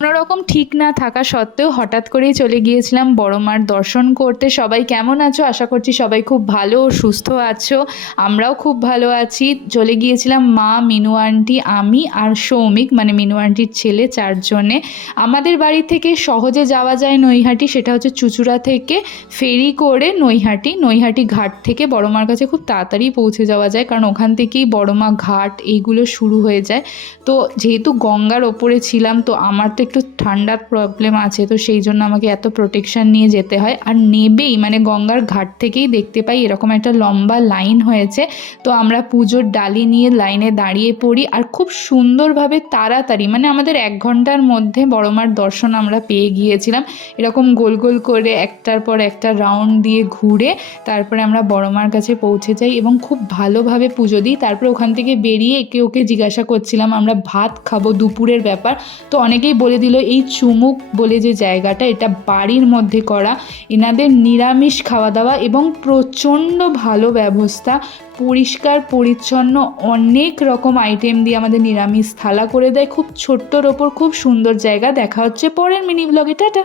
কোনো রকম ঠিক না থাকা সত্ত্বেও হঠাৎ করেই চলে গিয়েছিলাম বড় মার দর্শন করতে। সবাই কেমন আছো? আশা করছি সবাই খুব ভালো ও সুস্থ আছো। আমরাও খুব ভালো আছি। চলে গিয়েছিলাম মা, মিনু আন্টি, আমি আর সৌমিক, মানে মিনু আন্টির ছেলে, 4 জনে। আমাদের বাড়ি থেকে সহজে যাওয়া যায় নৈহাটি, সেটা হচ্ছে চুঁচুড়া থেকে ফেরি করে নৈহাটি ঘাট থেকে বড় মার কাছে খুব তাড়াতাড়ি পৌঁছে যাওয়া যায়, কারণ ওখান থেকেই বড় মা ঘাট এইগুলো শুরু হয়ে যায়। তো যেহেতু গঙ্গার ওপরে ছিলাম, তো আমার তো একটু ঠান্ডার প্রবলেম আছে, তো সেই জন্য আমাকে এত প্রোটেকশন নিয়ে যেতে হয়। আর নেবেই মানে গঙ্গার ঘাট থেকেই দেখতে পাই এরকম একটা লম্বা লাইন হয়েছে। তো আমরা পুজোর ডালি নিয়ে লাইনে দাঁড়িয়ে পড়ি, আর খুব সুন্দরভাবে তাড়াতাড়ি, মানে আমাদের 1 ঘন্টার মধ্যে বড় মার দর্শন আমরা পেয়ে গিয়েছিলাম। এরকম গোল গোল করে একটার পর একটা রাউন্ড দিয়ে ঘুরে তারপরে আমরা বড় মার কাছে পৌঁছে যাই এবং খুব ভালোভাবে পুজো দিই। তারপরে ওখান থেকে বেরিয়ে একে ওকে জিজ্ঞাসা করছিলাম আমরা ভাত খাবো, দুপুরের ব্যাপার। তো অনেকেই বলে দিল এই চুমুক বলে যে জায়গাটা, এটা বাড়ির মধ্যে করা, এনাদের নিরামিষ খাওয়া দাওয়া এবং প্রচণ্ড ভালো ব্যবস্থা, পরিষ্কার পরিচ্ছন্ন, অনেক রকম আইটেম দিয়ে আমাদের নিরামিষ থালা করে দেয়। খুব ছোট্টর ওপর খুব সুন্দর জায়গা। দেখা হচ্ছে পরের মিনি ব্লগে, টাটা।